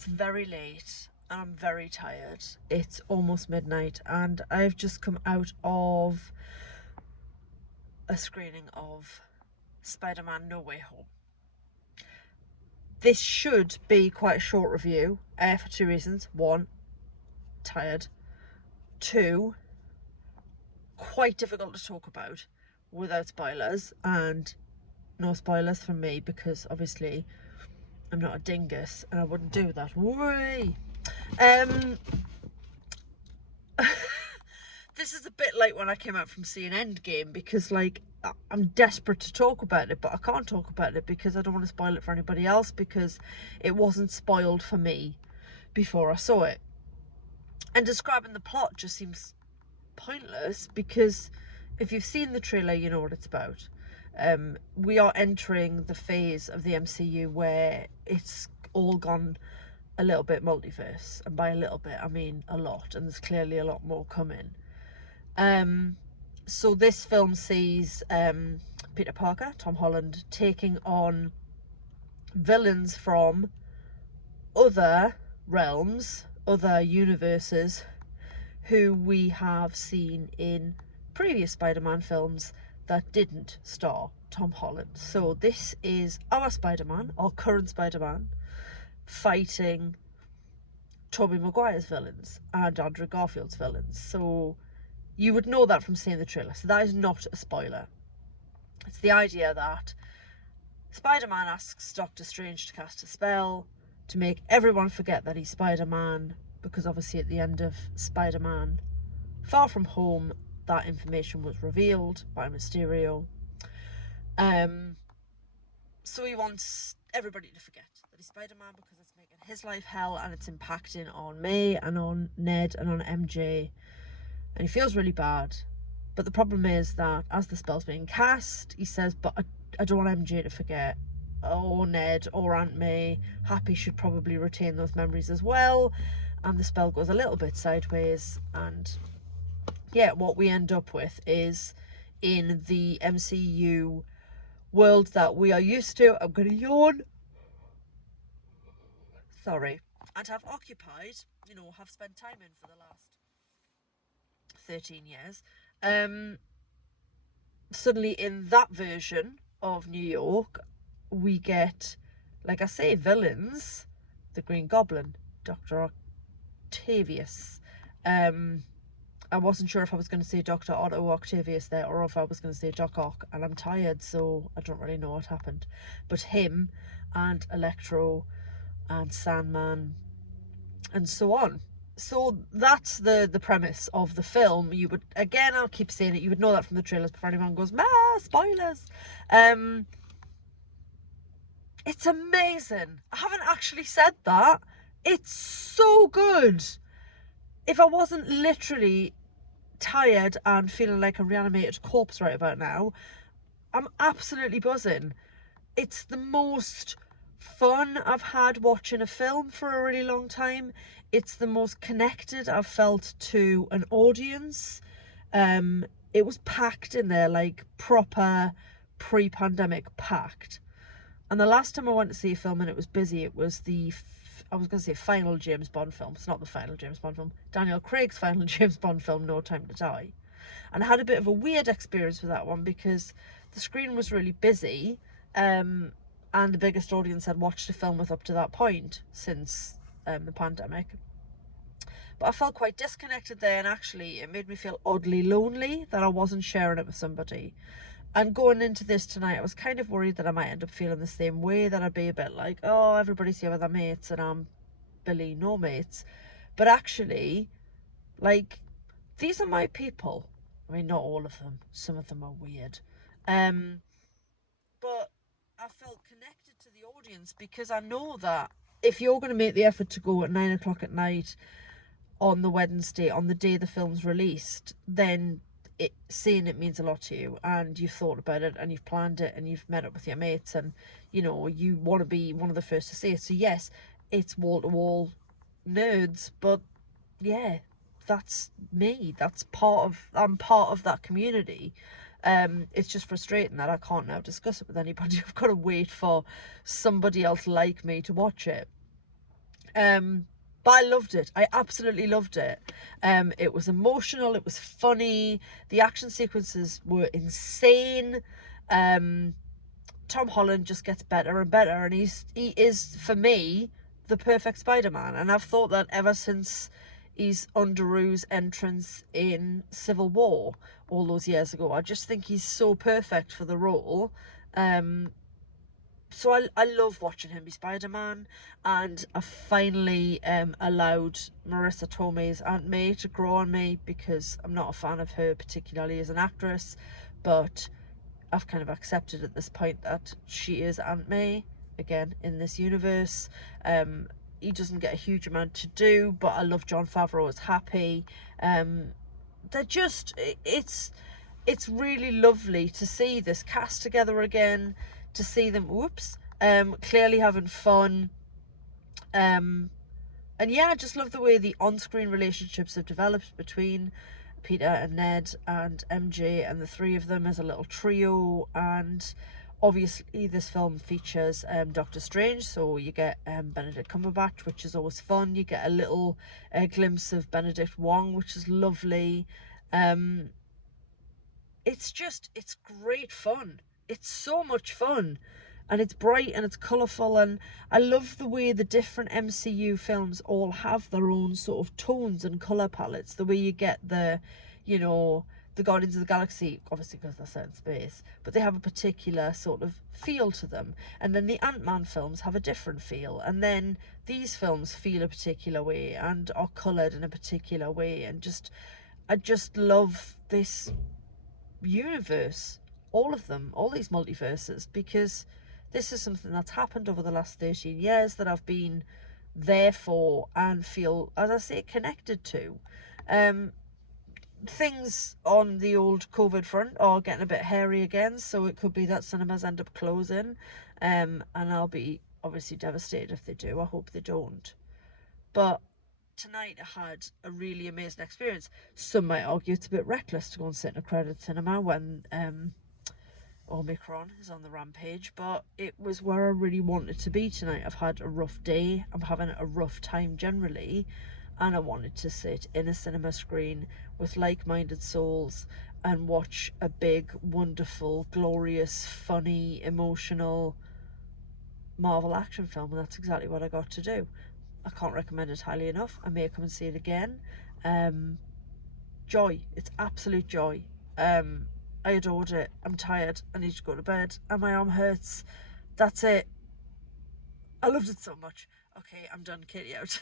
It's very late and I'm very tired. It's almost midnight and I've just come out of a screening of Spider-Man No Way Home. This should be quite a short review for two reasons. One, tired. Two, quite difficult to talk about without spoilers, and no spoilers from me because obviously I'm not a dingus and I wouldn't do that. Way. This is a bit like when I came out from seeing Endgame, because like I'm desperate to talk about it, but I can't talk about it because I don't want to spoil it for anybody else, because it wasn't spoiled for me before I saw it. And describing the plot just seems pointless, because if you've seen the trailer, you know what it's about. We are entering the phase of the MCU where it's all gone a little bit multiverse, and by a little bit I mean a lot, and there's clearly a lot more coming. So this film sees Peter Parker, Tom Holland, taking on villains from other realms, other universes, who we have seen in previous Spider-Man films that didn't star Tom Holland. So this is our Spider-Man, our current Spider-Man, fighting Tobey Maguire's villains and Andrew Garfield's villains. So you would know that from seeing the trailer, so that is not a spoiler. It's the idea that Spider-Man asks Doctor Strange to cast a spell to make everyone forget that he's Spider-Man, because obviously at the end of Spider-Man Far From Home, that information was revealed by Mysterio. So he wants everybody to forget that he's Spider-Man, because it's making his life hell and it's impacting on May and on Ned and on MJ. And he feels really bad. But the problem is that as the spell's being cast, he says, but I don't want MJ to forget, or Ned, or Aunt May. Happy should probably retain those memories as well. And the spell goes a little bit sideways. And yeah, what we end up with is, in the MCU world that we are used to, I'm going to yawn. Sorry. And have occupied, have spent time in for the last 13 years. Suddenly in that version of New York, we get, like I say, villains. The Green Goblin, Dr. Octavius. I wasn't sure if I was going to say Dr. Otto Octavius there, or if I was going to say Doc Ock, and I'm tired, so I don't really know what happened. But him and Electro and Sandman and so on. So that's the premise of the film. You would, again, I'll keep saying it, you would know that from the trailers before anyone goes, spoilers. It's amazing. I haven't actually said that. It's so good. If I wasn't literally tired and feeling like a reanimated corpse right about now, I'm absolutely buzzing. It's the most fun I've had watching a film for a really long time. It's the most connected I've felt to an audience. It was packed in there, like proper pre-pandemic packed. And the last time I went to see a film and it was busy, it was I was going to say final James Bond film. It's not the final James Bond film. Daniel Craig's final James Bond film, No Time to Die. And I had a bit of a weird experience with that one, because the screen was really busy, and the biggest audience I'd watched a film with up to that point since the pandemic. But I felt quite disconnected there, and actually it made me feel oddly lonely that I wasn't sharing it with somebody. And going into this tonight, I was kind of worried that I might end up feeling the same way, that I'd be a bit like, oh, everybody's here with their mates and I'm Billy, no mates. But actually, like, these are my people. I mean, not all of them. Some of them are weird. But I felt connected to the audience, because I know that if you're going to make the effort to go at 9 o'clock at night on the Wednesday, on the day the film's released, then seeing it means a lot to you, and you've thought about it and you've planned it and you've met up with your mates, and you want to be one of the first to see it. So yes, it's wall-to-wall nerds, but yeah, that's me. I'm part of that community. It's just frustrating that I can't now discuss it with anybody. I've got to wait for somebody else like me to watch it. But I loved it. I absolutely loved it. It was emotional. It was funny. The action sequences were insane. Um, Tom Holland just gets better and better, and he is, for me, the perfect Spider-Man. And I've thought that ever since he's Underoos' entrance in Civil War all those years ago. I just think he's so perfect for the role. So I love watching him be Spider-Man, and I finally allowed Marissa Tomei's Aunt May to grow on me, because I'm not a fan of her particularly as an actress, but I've kind of accepted at this point that she is Aunt May again in this universe. He doesn't get a huge amount to do, but I love Jon Favreau as Happy. They're just, it's really lovely to see this cast together again, to see them, clearly having fun. And yeah, I just love the way the on-screen relationships have developed between Peter and Ned and MJ, and the three of them as a little trio. And obviously this film features Doctor Strange, so you get Benedict Cumberbatch, which is always fun. You get a little glimpse of Benedict Wong, which is lovely. It's great fun. It's so much fun, and it's bright and it's colourful, and I love the way the different MCU films all have their own sort of tones and colour palettes. The way you get the Guardians of the Galaxy, obviously because they're set in space, but they have a particular sort of feel to them. And then the Ant-Man films have a different feel, and then these films feel a particular way and are coloured in a particular way, and I just love this universe, all of them, all these multiverses, because this is something that's happened over the last 13 years that I've been there for and feel, as I say, connected to. Things on the old COVID front are getting a bit hairy again, so it could be that cinemas end up closing, and I'll be obviously devastated if they do. I hope they don't. But tonight I had a really amazing experience. Some might argue it's a bit reckless to go and sit in a crowded cinema when Omicron is on the rampage, but it was where I really wanted to be tonight. I've had a rough day. I'm having a rough time generally, and I wanted to sit in a cinema screen with like-minded souls and watch a big, wonderful, glorious, funny, emotional Marvel action film, and that's exactly what I got to do. I can't recommend it highly enough. I may come and see it again. Joy. It's absolute joy. I adored it. I'm tired. I need to go to bed. And my arm hurts. That's it. I loved it so much. Okay, I'm done. Katie out.